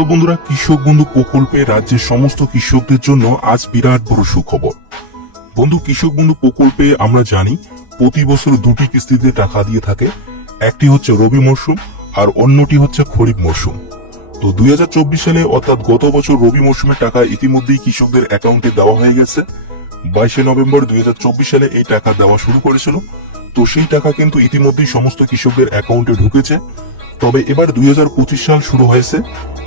তো বন্ধুরা, কৃষক বন্ধু প্রকল্পে রাজ্যের সমস্ত কৃষকদের জন্য আজ বিরাট বড় সুখবর। বন্ধু, কৃষক বন্ধু প্রকল্পে আমরা জানি প্রতি বছর দুটি কিস্তিতে টাকা দিয়ে থাকে। একটি হচ্ছে রবি মরশুম আর অন্যটি হচ্ছে খরিফ মরশুম। তো 2024 সালে অর্থাৎ গত বছর রবি মরশুমের টাকা ইতিমধ্যেই কৃষকদের অ্যাকাউন্টে দেওয়া হয়ে গেছে। 22 নভেম্বর 2024 সালে এই টাকা দেওয়া শুরু করেছিল। তো সেই টাকা কিন্তু ইতিমধ্যেই সমস্ত কৃষকদের অ্যাকাউন্টে ঢুকেছে। তবে এবার 2025 সাল শুরু হয়েছে,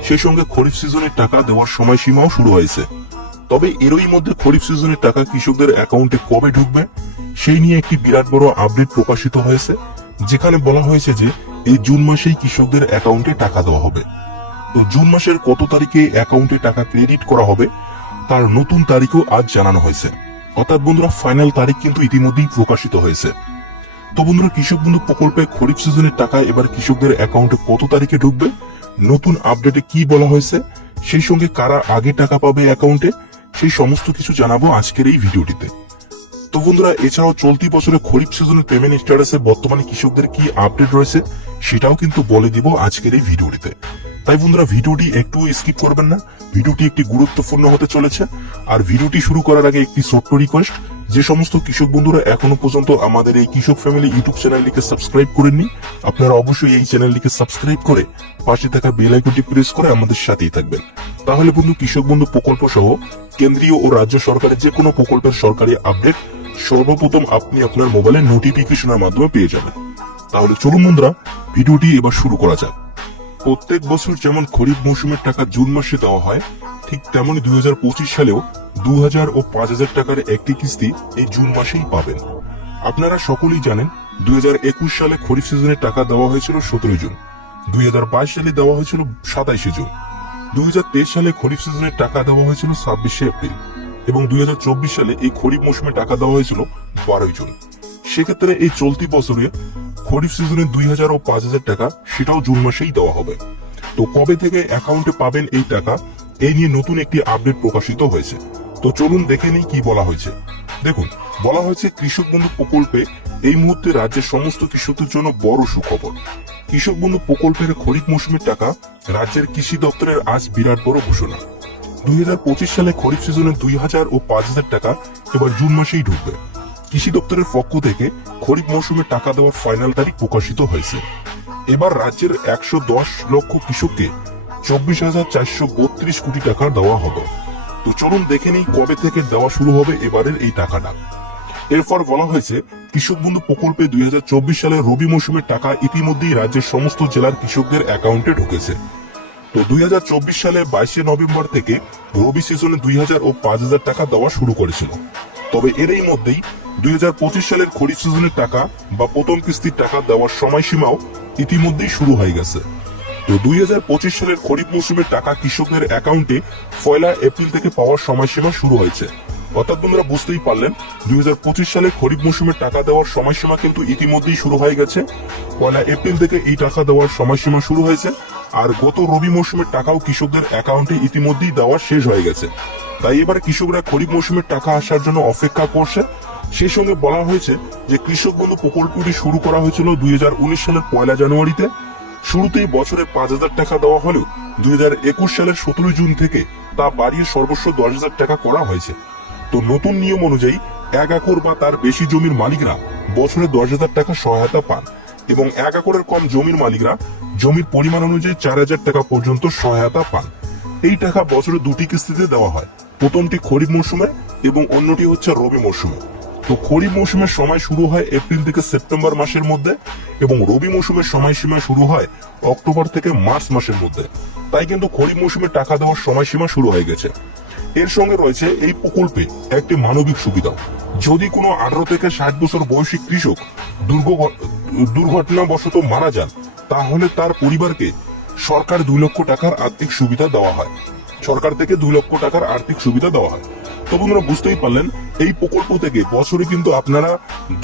সেই সঙ্গে খরিফ সিজনের টাকা দেওয়ার সময়সীমাও শুরু হয়েছে। তবে এরই মধ্যে খরিফ সিজনের টাকা কৃষকদের অ্যাকাউন্টে কবে ঢুকবে সেই নিয়ে একটি বিরাট বড় আপডেট প্রকাশিত হয়েছে, যেখানে বলা হয়েছে যে এই জুন মাসেই কৃষকদের অ্যাকাউন্টে টাকা দেওয়া হবে। তো জুন মাসের কত তারিখে অ্যাকাউন্টে টাকা ক্রেডিট করা হবে তার নতুন তারিখও আজ জানানো হয়েছে। অর্থাৎ বন্ধুরা, ফাইনাল তারিখ কিন্তু ইতিমধ্যেই প্রকাশিত হয়েছে। তো বন্ধুরা, কৃষক বন্ধু প্রকল্পে খরিফ সিজনের টাকা এবার কৃষকদের অ্যাকাউন্টে কত তারিখে ঢুকবে, নতুন আপডেটে কি বলা হয়েছে, সেই সঙ্গে কারা আগে টাকা পাবে অ্যাকাউন্টে, সেই সমস্ত কিছু জানাবো আজকের এই ভিডিওটিতে। তো বন্ধুরা, এছাড়াও চলতি বছরে খরিফ সিজনের পেমেন্ট স্ট্যাটাসে বর্তমানে কৃষকদের কি আপডেট রয়েছে সেটাও কিন্তু বলে দিব আজকের এই ভিডিওটিতে। তাই বন্ধুরা, ভিডিওটি একটু স্কিপ করবেন না, ভিডিওটি একটি গুরুত্বপূর্ণ হতে চলেছে। আর ভিডিওটি শুরু করার আগে একটি ছোট্ট রিকোয়েস্ট, যে সমস্ত কৃষক বন্ধুরা এখনো পর্যন্ত আমাদের এই কৃষক ফ্যামিলি ইউটিউব চ্যানেলটিকে সাবস্ক্রাইব করেননি, আপনারা অবশ্যই এই চ্যানেলটিকে সাবস্ক্রাইব করে পাশে থাকা বেল আইকনটি প্রেস করে আমাদের সাথেই থাকবেন। তাহলে বন্ধু, কৃষক বন্ধু প্রকল্প সহ কেন্দ্রীয় ও রাজ্য সরকারের যে কোনো প্রকল্পের সরকারি আপডেট সর্বপ্রথম আপনি আপনার মোবাইলে নোটিফিকেশনের মাধ্যমে পেয়ে যাবেন। তাহলে চলুন বন্ধুরা, ভিডিওটি এবার শুরু করা যাক। প্রত্যেক বছর যেমন খরিফ মৌসুমের টাকা জুন মাসে দেওয়া হয়, ঠিক তেমনি 2025 সালেও 2000 ও 5000 টাকার একটি কিস্তি এই জুন মাসেই পাবেন। আপনারা সকলেই জানেন 2021 সালে খরিফ সিজনের টাকা দেওয়া হয়েছিল 17 জুন, 2022 সালে দেওয়া হয়েছিল 27 জুন, 2023 সালে খরিফ সিজনের টাকা দেওয়া হয়েছিল 26 এপ্রিল এবং 2024 সালে এই খরিফ মৌসুমে টাকা দেওয়া হয়েছিল 12 জুন। সেক্ষেত্রে এই চলতি বছরে খরিফ সিজনে 2000 ও 5000 টাকা সেটাও জুন মাসেই দেওয়া হবে। তো কবে থেকে অ্যাকাউন্টে পাবেন এই টাকা, এই নিয়ে নতুন একটি আপডেট প্রকাশিত হয়েছে। তো চলুন দেখে নিই কি বলা হয়েছে। দেখুন, বলা হয়েছে কৃষক বন্ধু প্রকল্পে এই মুহূর্তে রাজ্যের সমস্ত কৃষকদের জন্য বড় সুখবর। কৃষক বন্ধু প্রকল্পের খরিফ মৌসুমের টাকা রাজ্যের কৃষি দপ্তরের আজ বিরাট বড় ঘোষণা। 2025 সালে খরিফ সিজনে 2000 ও 5000 টাকা এবার জুন মাসেই ঢুকবে। কৃষি দপ্তরের পক্ষ থেকে খরিফ মৌসুমে টাকা দেওয়ার ফাইনাল তারিখ প্রকাশিত হয়েছে। এবার রাজ্যের 110 লক্ষ কৃষককে 24,432 কোটি টাকা দেওয়া হবে। তো চলুন দেখে নেই কবে থেকে দেওয়া শুরু হবে এবারের এই টাকাটা। এরপর বলা হয়েছে কৃষক বন্ধু প্রকল্পে 2024 সালের রবি মৌসুমের টাকা ইতিমধ্যেই রাজ্যের সমস্ত জেলার কৃষকদের অ্যাকাউন্টে ঢুকেছে। তো 2024 সালে 22 নভেম্বর থেকে রবি সিজনে 2000 ও 5000 টাকা দেওয়া শুরু করেছিল। তবে এরই মধ্যেই 2025 সালের খরিফ সিজনের টাকা বা প্রথম কিস্তির টাকা দেওয়ার সময়সীমাও ইতিমধ্যেই শুরু হয়ে গেছে। তো 2025 সালের খরিফ মৌসুমের টাকা কৃষকদের অ্যাকাউন্টে 1 এপ্রিল থেকে পাওয়ার সময়সীমা শুরু হয়েছে। অর্থাৎ বন্ধুরা, বুঝতেই পারলেন 2025 সালে খরিফ মৌসুমের টাকা দেওয়ার সময়সীমা কিন্তু ইতিমধ্যেই শুরু হয়ে গেছে। 1 এপ্রিল থেকে এই টাকা দেওয়ার সময়সীমা শুরু হয়েছে। আর গত রবি মৌসুমের টাকাও কৃষকদের অ্যাকাউন্টে ইতিমধ্যেই দেওয়া শেষ হয়ে গেছে। তাই এবার কৃষকরা খরিফ মৌসুমের টাকা আসার জন্য অপেক্ষা করছে। সেই সঙ্গে বলা হয়েছে যে কৃষক বন্ধু প্রকল্পটি শুরু করা হয়েছিল 2019 সালের 1 জানুয়ারিতে। শুরুতেই বছরে 5000 টাকা দেওয়া হলেও 2021 সালের 17 জুন থেকে তা বাড়িয়ে সর্বোচ্চ 10,000 টাকা করা হয়েছে। তো নতুন নিয়ম অনুযায়ী 1 একর বা তার বেশি জমির মালিকরা বছরে 10,000 টাকা সহায়তা পান এবং 1 একরের কম জমির মালিকরা জমির পরিমাণ অনুযায়ী 4,000 টাকা পর্যন্ত সহায়তা পান। এই টাকা বছরে দুটি কিস্তিতে দেওয়া হয়, প্রথমটি খরিফ মৌসুমে এবং অন্যটি হচ্ছে রবি মৌসুমে। তো খরিফ মৌসুমের সময় শুরু হয় এপ্রিল থেকে সেপ্টেম্বর মাসের মধ্যে এবং রবি মৌসুমের সময়সীমা শুরু হয় অক্টোবর থেকে মার্চ মাসের মধ্যে। তাই কিন্তু খরিফ মৌসুমে টাকা দেওয়ার সময়সীমা শুরু হয়ে গেছে। এর সঙ্গে রয়েছে এই প্রকল্পে একটি মানবিক সুবিধা। যদি কোনো 18 থেকে 60 বছর বয়সী কৃষক দুর্ঘটনাবশত মারা যান, তাহলে তার পরিবারকে সরকার 2 লক্ষ টাকার আর্থিক সুবিধা দেওয়া হয়। সরকার থেকে 2 লক্ষ টাকার আর্থিক সুবিধা দেওয়া হয়। তো বন্ধুরা, বুঝতেই পারলেন এই প্রকল্প থেকে বছরে কিন্তু আপনারা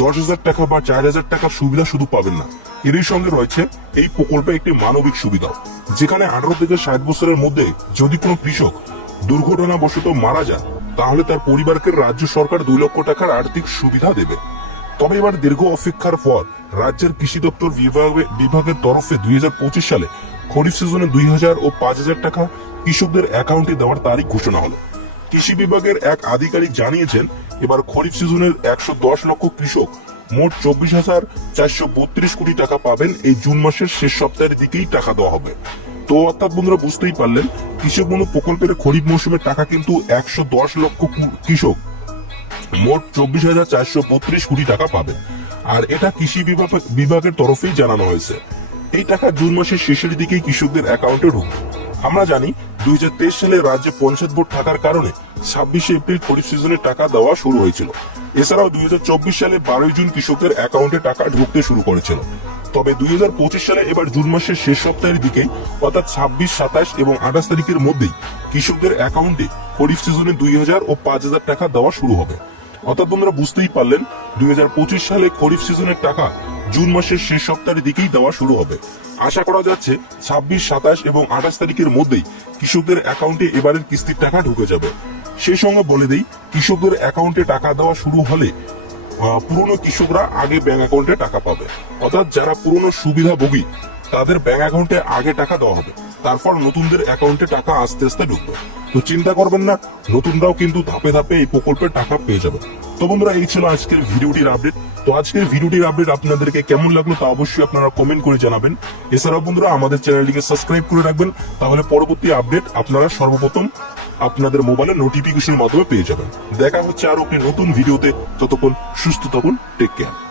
10,000 টাকা বা 4,000 টাকার সুবিধা শুধু পাবেন না, এরই সঙ্গে রয়েছে এই প্রকল্পে একটি মানবিক সুবিধা, যেখানে 18 থেকে 60 বছরের মধ্যে যদি কোনো কৃষক দুর্ঘটনাবশত মারা যান, তাহলে তার পরিবারকে রাজ্য সরকার 2 লক্ষ টাকার আর্থিক সুবিধা দেবে। তবে এবার দীর্ঘ অপেক্ষার পর রাজ্যের কৃষি দপ্তর বিভাগের তরফে 2025 সালে খরিফ সিজনে 2000 ও 5000 টাকা কৃষকদের অ্যাকাউন্টে দেওয়ার তারিখ ঘোষণা হলো। কৃষি বিভাগের এক আধিকারিক জানিয়েছেন, এবার খরিফ সিজনের 110 লক্ষ কৃষক মোট 24,432 কোটি টাকা পাবেন। এই জুন মাসের শেষ সপ্তাহের দিকেই টাকা দেওয়া হবে। তো অর্থাৎ বন্ধুরা বুঝতেই পারলেন, কৃষক বন্ধু প্রকল্পের খরিফ মৌসুমের টাকা কিন্তু 110 লক্ষ কৃষক মোট 24,432 কোটি টাকা পাবে। আর এটা কৃষি বিভাগের তরফেই জানানো হয়েছে। এই টাকা জুন মাসের শেষের দিকেই কৃষকদের অ্যাকাউন্টে ঢুকবে। আমরা জানি 2023 সালে রাজ্যে পঞ্চায়েত ভোট থাকার কারণে 26 এপ্রিল খরিফ সিজনের টাকা দেওয়া শুরু হয়েছিল। এছাড়াও 2024 সালে 12 জুন কৃষকদের অ্যাকাউন্টে টাকা ঢুকতে শুরু করেছিল। তবে 2025 সালে এবার জুন মাসের শেষ সপ্তাহের দিকে অর্থাৎ 26, 27 এবং 28 তারিখের মধ্যেই কৃষকদের অ্যাকাউন্টে খরিফ সিজনে 2000 ও 5000 টাকা দেওয়া শুরু হবে। অর্থাৎ বন্ধুরা বুঝতেই পারলেন, 2025 সালে খরিফ সিজনের টাকা জুন মাসের শেষ সপ্তাহের দিকেই দেওয়া শুরু হবে। আশা করা যাচ্ছে 26, 27 এবং 28 তারিখের মধ্যেই কৃষকদের অ্যাকাউন্টে এবারের কিস্তির টাকা ঢুকে যাবে। সেই সঙ্গে বলে দেই, কৃষকদের অ্যাকাউন্টে টাকা দেওয়া শুরু হলে পুরনো কৃষকরা আগে ব্যাংক অ্যাকাউন্টে টাকা পাবে। অর্থাৎ যারা পুরনো সুবিধাভোগী তাদের ব্যাংক অ্যাকাউন্টে আগে টাকা দেওয়া হবে, তারপর নতুনদের অ্যাকাউন্টে টাকা আস্তে আস্তে ঢুকবে। তো চিন্তা করবেন না, নতুনরাও কিন্তু ধাপে ধাপে এই প্রকল্পের টাকা পেয়ে যাবে। তো বন্ধুরা এই ছিল আজকের ভিডিওটির আপডেট। তো আজকের ভিডিওটির আপডেট আপনাদেরকে কেমন লাগলো তা অবশ্যই আপনারা কমেন্ট করে জানাবেন। এছাড়াও বন্ধুরা আমাদের চ্যানেলটিকে সাবস্ক্রাইব করে রাখবেন, তাহলে পরবর্তী আপডেট আপনারা সর্বপ্রথম আপনাদের মোবাইলে নোটিফিকেশনের মাধ্যমে পেয়ে যাবেন। দেখা হচ্ছে আরো একটি নতুন ভিডিওতে। ততক্ষণ সুস্থ থাকুন, টেক কেয়ার।